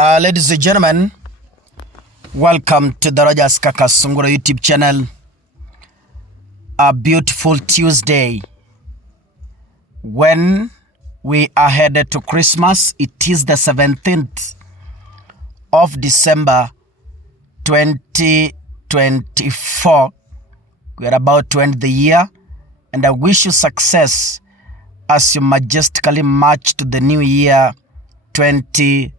Ladies and gentlemen, welcome to the Rogers Kakasungura YouTube channel. A beautiful Tuesday when we are headed to Christmas. It is the 17th of December 2024. We are about to end the year, and I wish you success as you majestically march to the new year 2025.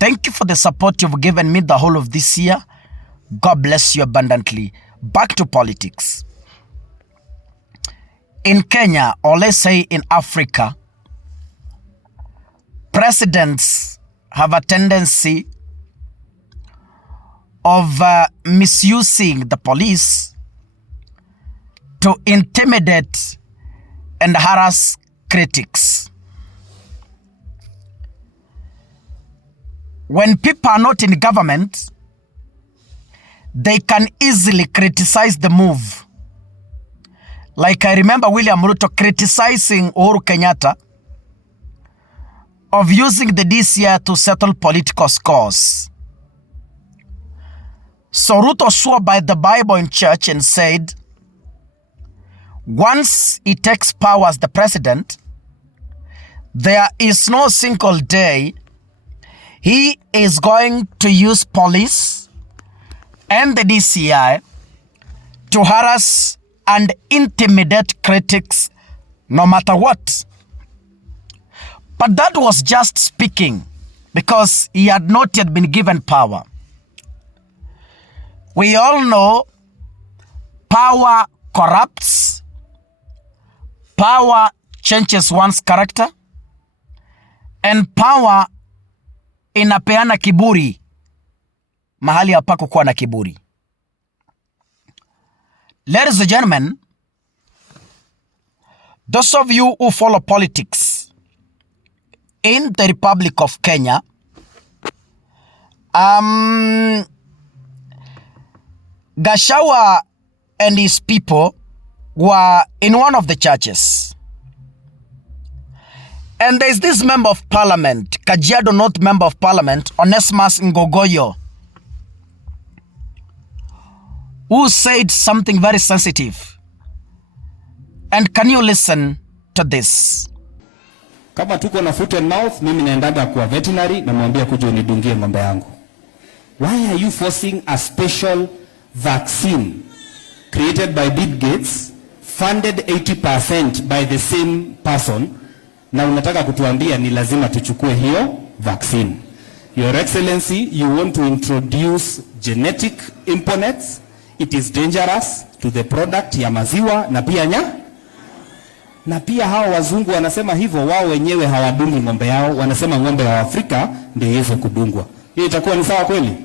Thank you for the support you've given me the whole of this year. God bless you abundantly. Back to politics. In Kenya, or let's say in Africa, presidents have a tendency of misusing the police to intimidate and harass critics. When people are not in government, they can easily criticize the move. Like I remember William Ruto criticizing Uhuru Kenyatta of using the DCI to settle political scores. So Ruto swore by the Bible in church and said, once he takes power as the president, there is no single day he is going to use police and the DCI to harass and intimidate critics no matter what. But that was just speaking because he had not yet been given power. We all know power corrupts, power changes one's character, and power inapeana kiburi mahali hapako kuwa na kiburi. Ladies and gentlemen, those of you who follow politics in the Republic of Kenya, Gachagua and his people were in one of the churches. And there's this member of parliament, Kajiado North member of parliament, Onesmus Ngogoyo, who said something very sensitive. And can you listen to this? Kama tuko na foot and mouth, mimi naendaga kwa veterinary na mwambia kuja unidungie ng'ombe yangu. Why are you forcing a special vaccine created by Bill Gates, funded 80% by the same person, na unataka kutuambia ni lazima tuchukue hiyo vaccine? Your Excellency, you want to introduce genetic implants. It is dangerous to the product ya maziwa na pia na pia hao wazungu wanasema hivyo, wao wenyewe hawadungi ng'ombe yao, wanasema ng'ombe wa Afrika ndio iweze kudungwa. Hiyo itakuwa ni sawa kweli?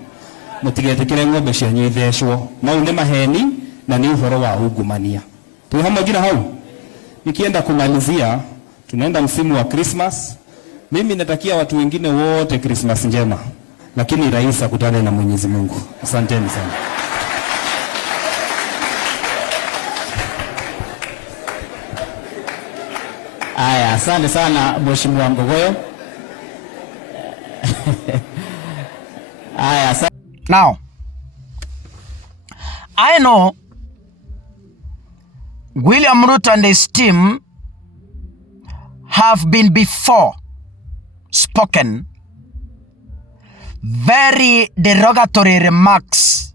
Mutigetekere ng'ombe cianyu ithecwo na une maheni na ni uhoro wa ungumania. Tuhama jina hau. Nikienda kumalizia, tunaenda msimu wa Christmas. Mimi natakia watu wengine wote Christmas njema, lakini rais akutane na Mwenyezi Mungu. Asanteni sana. Aya, asante sana Mheshimiwa Ngogoyo. Aya, now, I know William Ruto and his team have been before spoken very derogatory remarks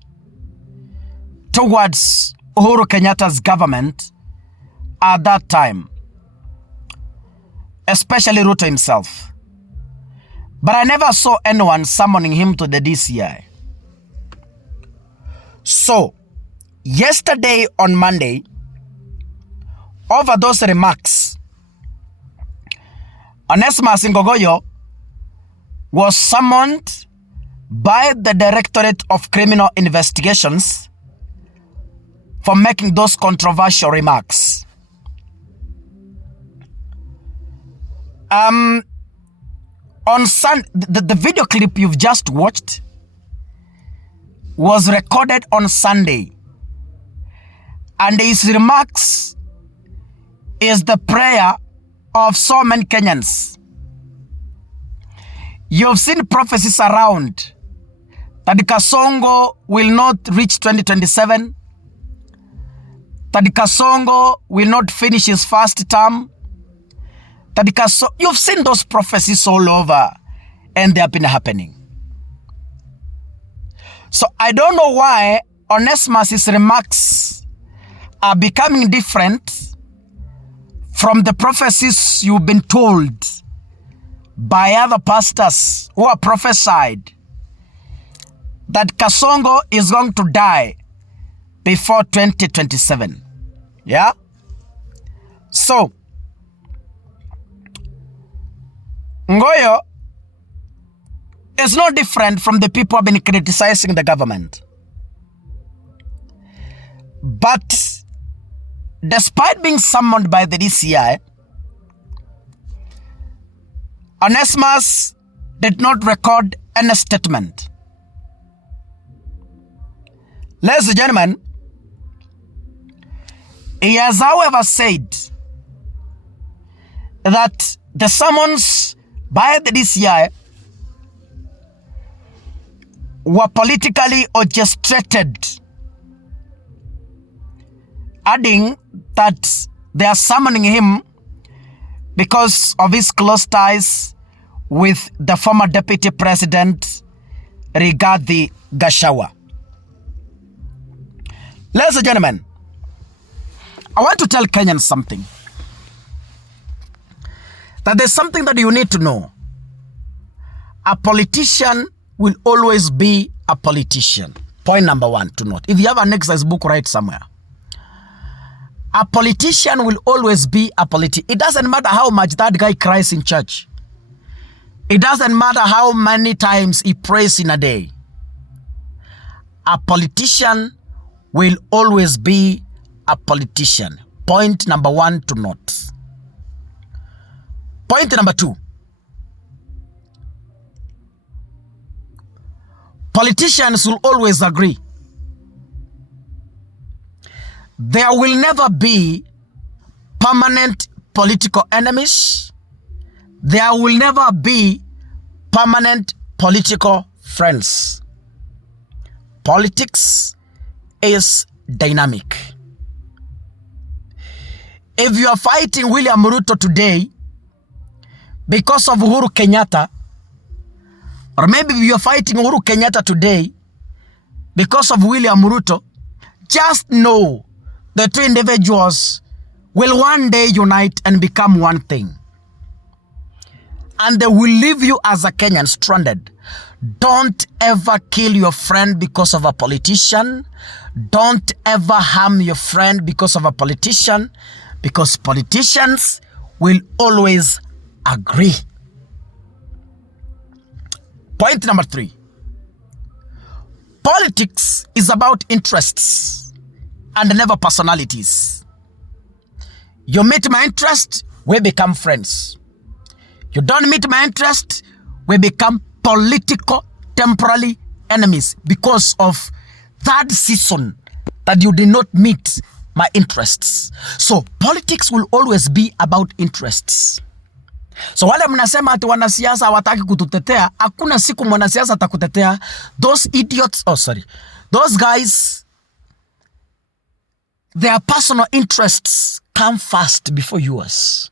towards Uhuru Kenyatta's government at that time, especially Ruto himself. But I never saw anyone summoning him to the DCI. So, yesterday on Monday, over those remarks, Onesmus Ngogoyo was summoned by the Directorate of Criminal Investigations for making those controversial remarks. On the video clip you've just watched was recorded on Sunday, and his remarks is the prayer of so many Kenyans. You've seen prophecies around that Kasongo will not reach 2027, that Kasongo will not finish his first term, that you've seen those prophecies all over, and they have been happening. So I don't know why Onesimus's remarks are becoming different from the prophecies you've been told by other pastors who are prophesied that Kasongo is going to die before 2027. Yeah? So, Ngoyo is no different from the people who have been criticizing the government. But despite being summoned by the DCI, Onesimus did not record any statement. Ladies and gentlemen, he has however said that the summons by the DCI were politically orchestrated, adding that they are summoning him because of his close ties with the former deputy president, Rigathi Gachagua. Ladies and gentlemen, I want to tell Kenyans something. That there's something that you need to know. A politician will always be a politician. Point number one to note. If you have an exercise book, write somewhere. A politician will always be a politician. It doesn't matter how much that guy cries in church. It doesn't matter how many times he prays in a day. A politician will always be a politician. Point number one to note. Point number two. Politicians will always agree. There will never be permanent political enemies. There will never be permanent political friends. Politics is dynamic. If you are fighting William Ruto today because of Uhuru Kenyatta, or maybe if you are fighting Uhuru Kenyatta today because of William Ruto, just know the two individuals will one day unite and become one thing. And they will leave you as a Kenyan stranded. Don't ever kill your friend because of a politician. Don't ever harm your friend because of a politician, because politicians will always agree. Point number three. Politics is about interests and never personalities. You meet my interest, we become friends. You don't meet my interest, we become political temporary enemies because of that season that you did not meet my interests. So politics will always be about interests. So wale mnasema ati wanasiasa hawataki kututetea, hakuna siku mwanasiasa atakutetea. Those idiots, those guys, their personal interests come first before yours.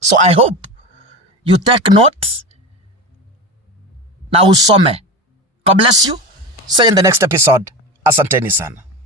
So I hope you take note na usome. God bless you. See you in the next episode. Asanteni sana.